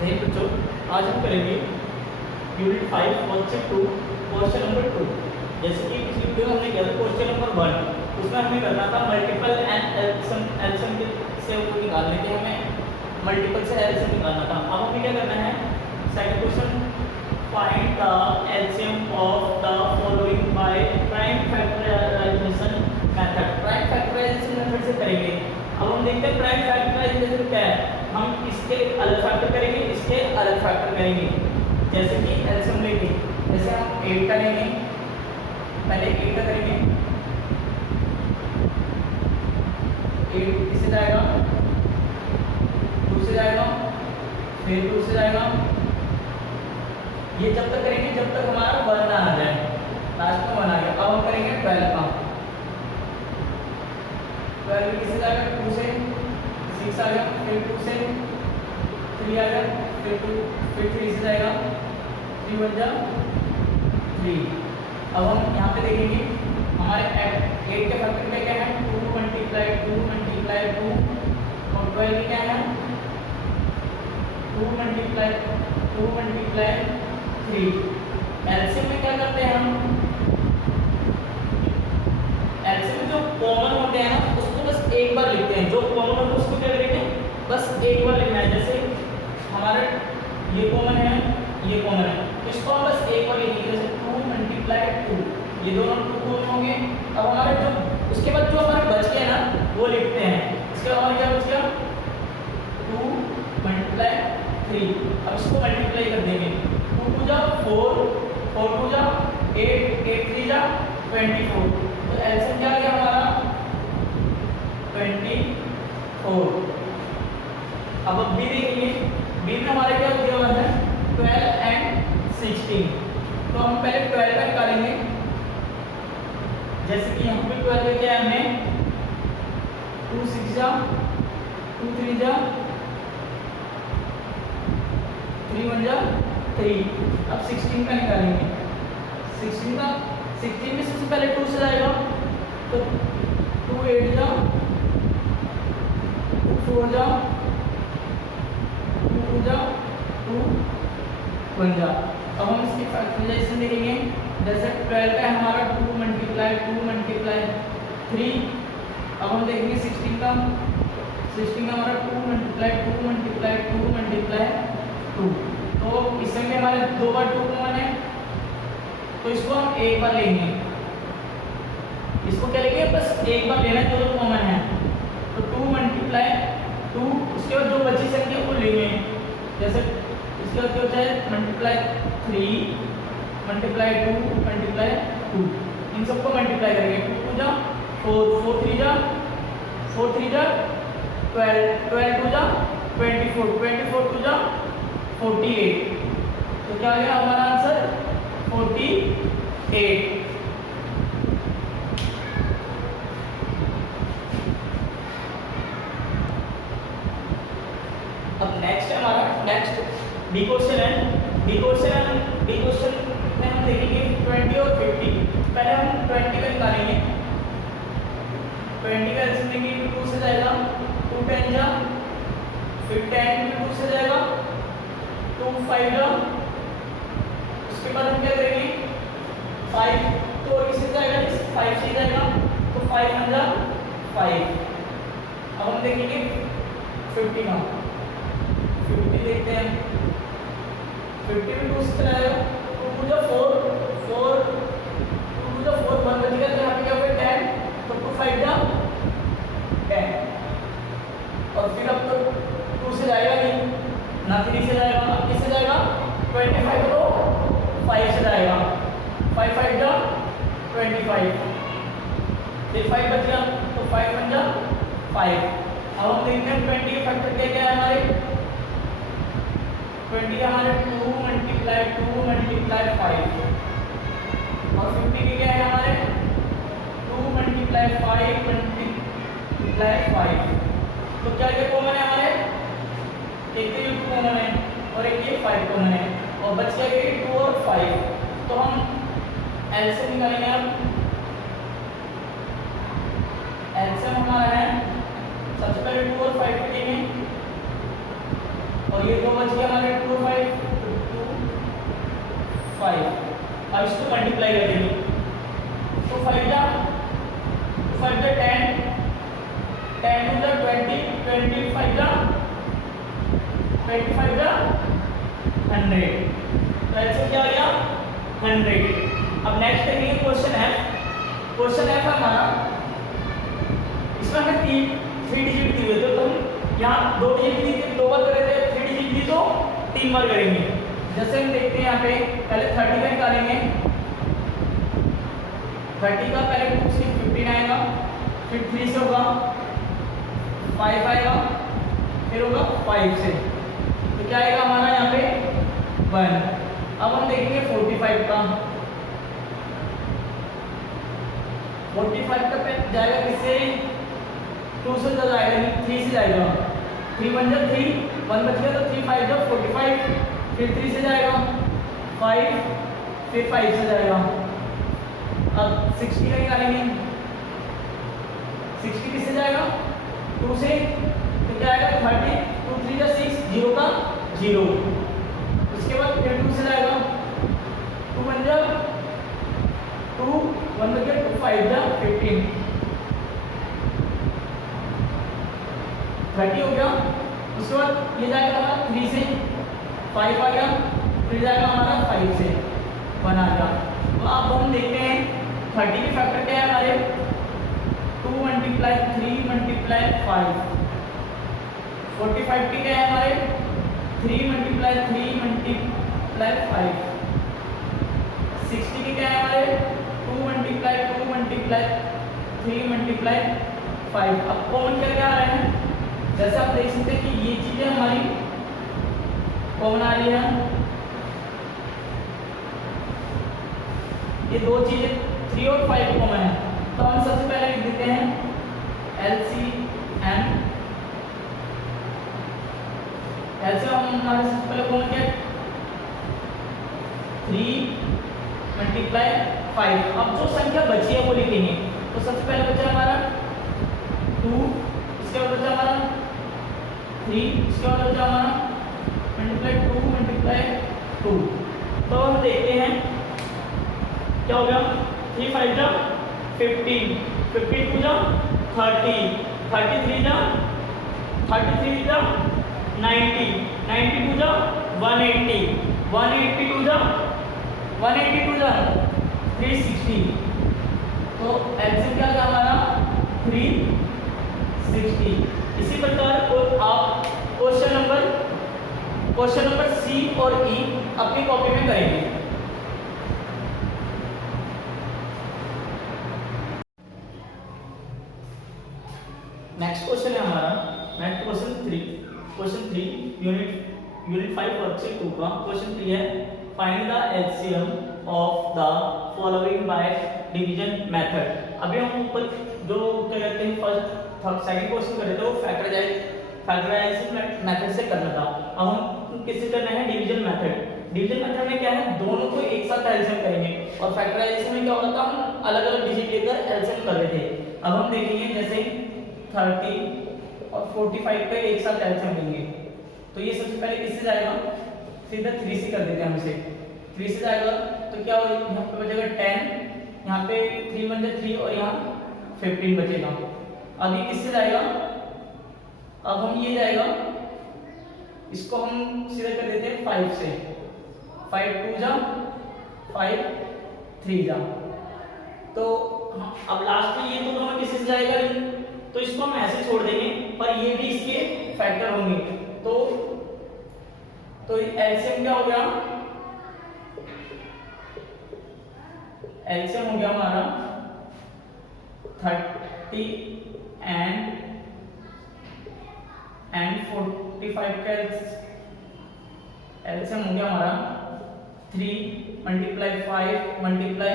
नहीं बच्चों, आज हम करेंगे यूनिट 5 क्वेश्चन 2 क्वेश्चन नंबर 2। जैसे कि पिछली वीडियो में हमने किया था क्वेश्चन नंबर 1, उसमें हमें करना था मल्टीपल एंड एलसीएम से वो निकालने के, हमें मल्टीपल से एलसीएम निकालना था। अब हमें क्या करना है, second question, find the LCM of the following by prime factorization method. Prime factorization method से करेंगे। अब हम देखते हैं प्राइम फैक्टराइजेशन क्या है। हम इसके अलग फैक्टर करेंगे, इसके अलग फैक्टर करेंगे। जैसे कि एलसीएम लेंगे, जैसे हम 8 का लेंगे, पहले 8 का करेंगे, 8 किससे जाएगा, 2 से जाएगा, फिर 2 से जाएगा। ये जब तक करेंगे जब तक हमारा 1 ना आ जाए, लास्ट में 1 आ गया। अब हम करेंगे 12 का, 12 किससे जाएगा, 2 से, 6 आ गया, फिर 2 से 3 आ गया, फिर 2, फिर 3 से जाएगा, 3 बन जा 3। अब हम यहाँ पे देखेंगे हमारे 8 के फैक्टर क्या क्या है, 2 मल्टीप्लाई 2 मल्टीप्लाई 2, और 12 क्या है, 2 मल्टीप्लाई 2 मल्टीप्लाई 3। एलसीएम में क्या करते हैं हम, एलसीएम में जो कॉमन होते हैं ना उसको बस एक बार लिखते हैं। जो कॉमन होता है उसको क्या करेंगे, बस एक बार लिखना है। जैसे हमारा ये कॉमन है, ये कॉमन है, इसको हम बस एक बार लिखेंगे। जैसे 2 मल्टीप्लाई 2, ये दोनों 2 कॉमन होंगे। अब हमारे जो उसके बाद जो हमारे बच गए ना वो लिखते हैं। इसके बाद हमारे क्या बच गया, 2 मल्टीप्लाई 3। अब इसको मल्टीप्लाई कर देंगे, 2 2 जा 4, 4 2 जा 8, 8 3 जा 24। तो एलसीएम क्या आ गया हमारा 24। अब बी देखेंगे, बी में हमारे क्या दिया हुआ है, 12 एंड 16। तो हम पहले 12 का निकालेंगे। जैसे कि यहाँ पे 12 क्या है, हमें 2 6 जा 2 3 जा 3 1 जा 3। अब 16 का निकालेंगे। 16 में सबसे पहले 2 से जाएगा, तो 2 8 जा 2 4 जा 2 2 जा 2 1 जा। अब हम इसकी फैक्टराइजेशन देखेंगे। जैसे 12 का है हमारा 2 मल्टीप्लाई 3। अब हम देखेंगे 16 का हमारा 2 मल्टीप्लाई 2। तो इसमें हमारे 2 बार 2 कॉमन है, तो इसको हम एक बार लेंगे। इसको क्या लेंगे, बस एक बार लेना है, जो कॉमन है। तो 2 मल्टीप्लाई 2, उसके बाद जो बची संख्या वो लेंगे। जैसे इसके बाद क्या होता है, मल्टीप्लाई 3 मल्टीप्लाई 2 मल्टीप्लाई 2, इन सबको मल्टीप्लाई करेंगे। 2 2 जा 4, 4 3 जा 12, 12 2 जा 24, 24 2 जा 48। तो क्या आ गया हमारा आंसर 48। अब नेक्स्ट हमारा बी क्वेश्चन है। बी क्वेश्चन में हम देखेंगे 20 और 50। पहले हम 20 का निकालेंगे। 20 का एलसीएम लेंगे, 2 से जाएगा, 2 10 जा, फिर 10 भी 2 से जाएगा, 2 5 जा। उसके बाद हम क्या करेंगे, 5 तो इससे जाएगा, 5 से जाएगा, तो 5 1 जा 5। अब हम देखेंगे 50 का, 50 देखते हैं। 50 में 2 से जाएगा, 2 2 जा 4, 2 2 जा 4 1 बच गया। तो यहाँ पे क्या होगा 10, तो 2 5 जा 10। और फिर अब तो 2 से जाएगा नहीं ना, 3 से जाएगा, अब किससे जाएगा, 25 तो 5 से जाएगा, 5 5 जा 25, फिर 5 बच गया, तो 5 1 जा 5। अब हम देखते हैं 20 के फैक्टर क्या क्या है हमारे। 20 हमारे 2 मल्टीप्लाई 5, और 50 के क्या है हमारे 2 मल्टीप्लाई 5 मल्टीप्लाई 5। तो क्या क्या कॉमन है हमारे, एक तो ये 2 कॉमन है और एक ये 5 कॉमन है, और बच गया ये 2 और 5। तो हम एलसीएम निकालेंगे। अब एलसीएम हमारा है, सबसे पहले 2 और 5 लेंगे, और ये 2 बच गया हमारे अब इसको मल्टीप्लाई कर देंगे। तो 5 जा 5 जा 10, 10 टू जा 20, 25 जा 25 जा 100। तो ऐसे क्या हो गया 100। अब नेक्स्ट देखेंगे क्वेश्चन है। क्वेश्चन है हमारा, इसमें हमें 3 डिजिट दी हुई है, तो हम यहाँ 2 डिजिट दी थी 2 बार कर रहे थे, 3 डिजिट दी तो 3 बार करेंगे। जैसे हम देखते हैं यहाँ पे पहले 30 का निकालेंगे। 30 का पहले 2 से 15 आएगा, फिर 3 से होगा 5 आएगा, फिर होगा 5 से, तो क्या आएगा हमारा यहाँ पे 1। अब हम देखेंगे 45 का। 45 का पे जाएगा किससे 2 से जाएगा, 3 से जाएगा। 3 1 जा 3, 1 बच गया तो 3 5 जा 45, फिर 3 से जाएगा 5, फिर 5 से जाएगा। अब 60 का निकालेंगे। 60 किससे जाएगा 2 से, तो क्या आएगा 30, 2 3 जा 6, 0 का 0। उसके बाद फिर 2 से जाएगा 2 1 जा 2, 1 बच गया 2 5 जा 15, 30 हो गया। उसके बाद ये जाएगा हमारा 3 से 5 आ गया, फिर जाएगा हमारा 5 से 1 आ गया। तो अब हम देखते हैं 30 के फैक्टर क्या है हमारे 2 मल्टीप्लाई 3 मल्टीप्लाई 5। 45 के क्या है हमारे 3 मल्टीप्लाई 3 मल्टीप्लाई 5। 60 के क्या है हमारे 2 मल्टीप्लाई 2 मल्टीप्लाई 3 मल्टीप्लाई 5। अब कॉमन क्या आ रहे हैं, जैसे आप देख सकते हैं कि ये चीजें हमारी कॉमन आ रही है। ये 2 चीजें 3 और 5 कॉमन है, तो हम सबसे पहले लिख देते हैं LCM। LCM हमारे सबसे पहले कॉमन क्या है 3 मल्टीप्लाई 5। अब जो संख्या बची है वो लिखेंगे। तो सबसे पहले बचा हमारा 2, इसके बाद बचा हमारा 3, इसके बाद बचा हमारा मल्टीप्लाई 2 मल्टीप्लाई 2। तो हम देखते हैं क्या हो गया 3 5 जा 15, 15 2 जा 30, 33 जा 33 जा 90, 92 जा 180, 182 जा 182 जा 360। तो एलसीएम क्या था हमारा 360। इसी प्रकार और आप क्वेश्चन नंबर सी और ई अपनी कॉपी में करेंगे। नेक्स्ट क्वेश्चन है हमारा नेक्स्ट क्वेश्चन 3 यूनिट 5 वर्कशीट 2 का क्वेश्चन 3 है find the LCM of the following by division method. अभी हम ऊपर जो क्या कहते हैं फर्स्ट सेकंड क्वेश्चन कर रहे थे वो फैक्टराइजेशन मेथड से करना था। अब हम किससे करना है डिवीजन मेथड। डिवीजन मेथड में क्या है दोनों को एक साथ एलसीएम करेंगे, और फैक्टराइजेशन में क्या हो रहा था हम अलग अलग डिजिट लेकर एलसीएम कर रहे थे। अब हम देखेंगे जैसे 30 और 45 का एक साथ एलसीएम लेंगे, तो ये सबसे पहले किससे जाएगा सीधा 3 से कर देते हैं हम इसे। 3 से जाएगा तो क्या होगा यहाँ पे बचेगा 10, यहाँ पे 3 बन जाए 3 और यहाँ 15 बचेगा। अब ये किससे जाएगा, अब हम ये जाएगा इसको हम सीधा कर देते हैं 5 से। 5 2 जा 5 3 जा, तो अब लास्ट में ये तो दोनों किससे से जाएगा, तो इसको हम ऐसे छोड़ देंगे पर ये भी इसके फैक्टर होंगे। तो एलसीएम क्या हो गया, एलसीएम हो गया हमारा 30 एंड 45 का एलसीएम हो गया हमारा 3 मल्टीप्लाई 5 मल्टीप्लाई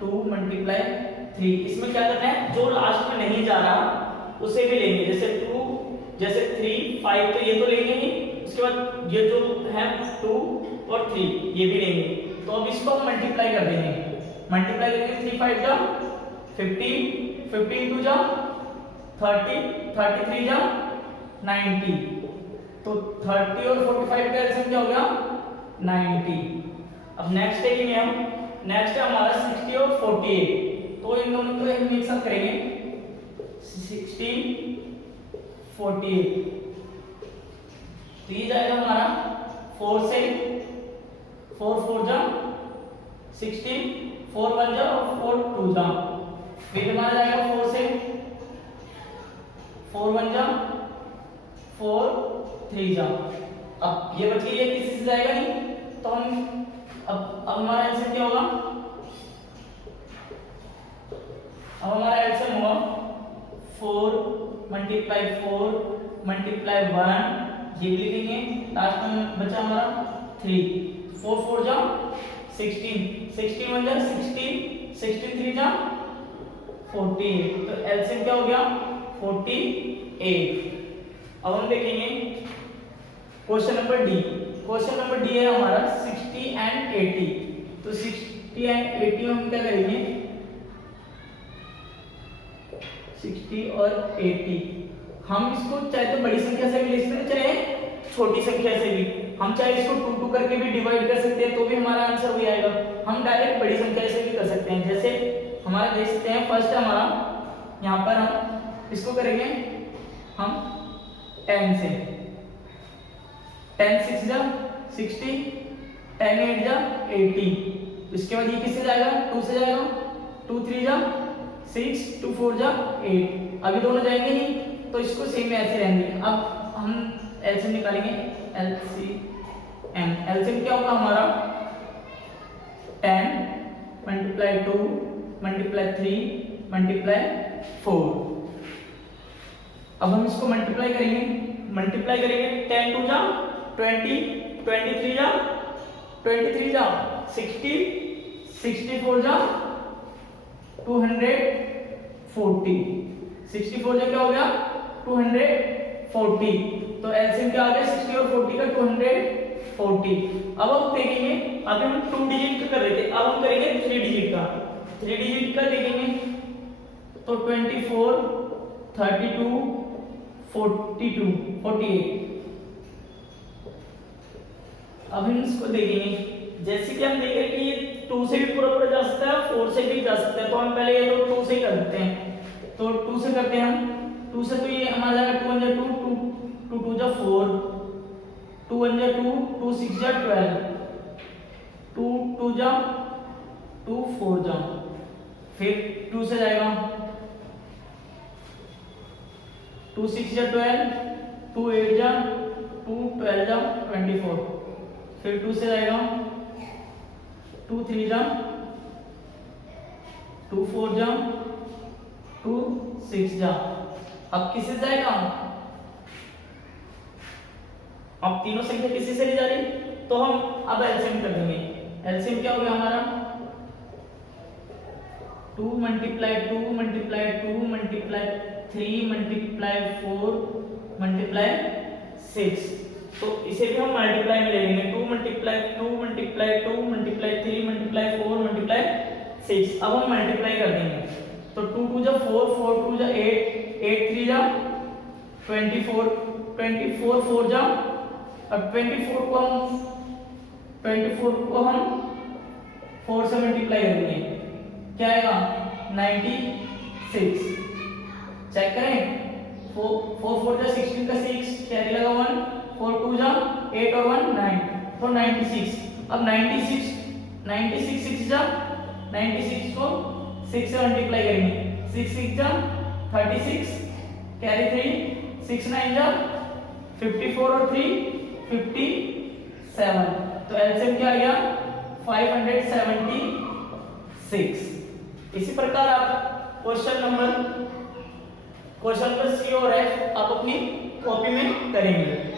2 मल्टीप्लाई 3। इसमें क्या करना है जो लास्ट में नहीं जा रहा उसे भी लेंगे, जैसे 2 जैसे 3 5 तो ये तो लेंगे ही, उसके बाद ये जो है 2 और 3 ये भी लेंगे। तो अब इसको हम मल्टीप्लाई कर देंगे, मल्टीप्लाई करेंगे 3 5 जा 15, 15 2 जा 30, 33 जा 90। तो 30 और 45 का एलसीएम क्या हो गया 90। अब नेक्स्ट देखेंगे हम नेक्स्ट है हमारा 60 और 48, तो इन दोनों को हम एक साथ करेंगे 16 48, तो ये जाएगा हमारा 4 से 4 4 जा 16, 4 1 जा और 4 2 जा, फिर हमारा जाएगा 4 से 4 1 जा 4 3 जा। अब ये बच गई है, किसी से जाएगा नहीं, तो हम अब हमारा आंसर क्या होगा, अब हमारा आंसर होगा 4 मल्टीप्लाई 4 मल्टीप्लाई 1, ये भी लिखेंगे, लास्ट में बचा हमारा 3, 4 4 जा 16, 16 1 जा 16, 16 3 जा 48, तो एलसीएम क्या हो गया 48। अब हम देखेंगे question number D. Question number D है हमारा 60 एंड 80, तो 60 एंड 80 हम क्या करेंगे, 60 और 80 हम इसको चाहे तो बड़ी संख्या से भी लिख सकते हैं, चाहे छोटी संख्या से भी, हम चाहे इसको 2 2 करके भी डिवाइड कर सकते हैं, तो भी हमारा आंसर वही आएगा। हम डायरेक्ट बड़ी संख्या से भी कर सकते हैं, जैसे हमारा देख सकते हैं फर्स्ट हमारा यहाँ पर हम इसको करेंगे हम 10 से, 10 6 जा 60, 10 8 जा 80, इसके बाद ये किससे जाएगा 2 से जाएगा, 2 3 जा 6, 2 4 जा 8, अभी दोनों जाएंगे नहीं, तो इसको सेम ऐसे रहेंगे। अब हम एलसीएम निकालेंगे, एलसीएम क्या होगा हमारा 10 मल्टीप्लाई 2 मल्टीप्लाई 3 मल्टीप्लाई 4, अब हम इसको मल्टीप्लाई करेंगे 10 2 जा 20, 23 जा 23 जा 60, 64 जा 240, 64 जा क्या हो गया 240, तो एलसीएम क्या आ गया 60 और 40 का 240। अब हम देखेंगे, अभी हम 2 डिजिट का कर रहे थे, अब हम करेंगे 3 डिजिट का। 3 डिजिट का देखेंगे तो 24 32 42 48। अब हम इसको देखेंगे, जैसे कि हम देख रहे हैं कि ये 2 से भी पूरा पूरा जा सकता है, 4 से भी जा सकता है, तो हम पहले ये तो 2 से ही कर देते हैं, तो 2 से करते हैं हम 2 से, तो ये हमारा जाएगा 2 1 जा 2 2 2 जा 4, 2 1 जा 2 2 6 जा 12, 2 2 जा 2 4 जा, फिर 2 से जाएगा 2 6 जा 12, 2 8 जा 2 12 जा 24, फिर 2 से जाएगा 2 3 जा 2 4 जा 2 6 जा। अब किससे जाएगा, अब तीनों संख्या किसी से नहीं जा रही, तो हम अब एलसीएम कर देंगे। एलसीएम क्या हो गया हमारा 2 multiply 2 multiply 2 multiply 3 multiply 4 multiply 6, तो इसे भी हम मल्टीप्लाई में ले लेंगे 2 multiply 2 multiply 2 multiply 3 multiply 4 multiply 6। अब हम मल्टीप्लाई कर देंगे, तो 2 2 जा 4 4 2 जा 8 8 3 जा 24 24 4 जा, अब 24 को हम 4 से मल्टीप्लाई करेंगे, क्या आएगा 96। चेक करें, 4 4 जा 16 का 6, कैरी लगा 1, 4 2 जा 8 और 1 9, तो 96। अब 96 6 जा 96 को 6 से मल्टीप्लाई करेंगे, 6 6 जा 36, कैरी 3, 6 9 जा 54 और 3 57, तो एलसीएम क्या आ गया 576। इसी प्रकार आप क्वेश्चन नंबर सी और एफ आप अपनी कॉपी में करेंगे।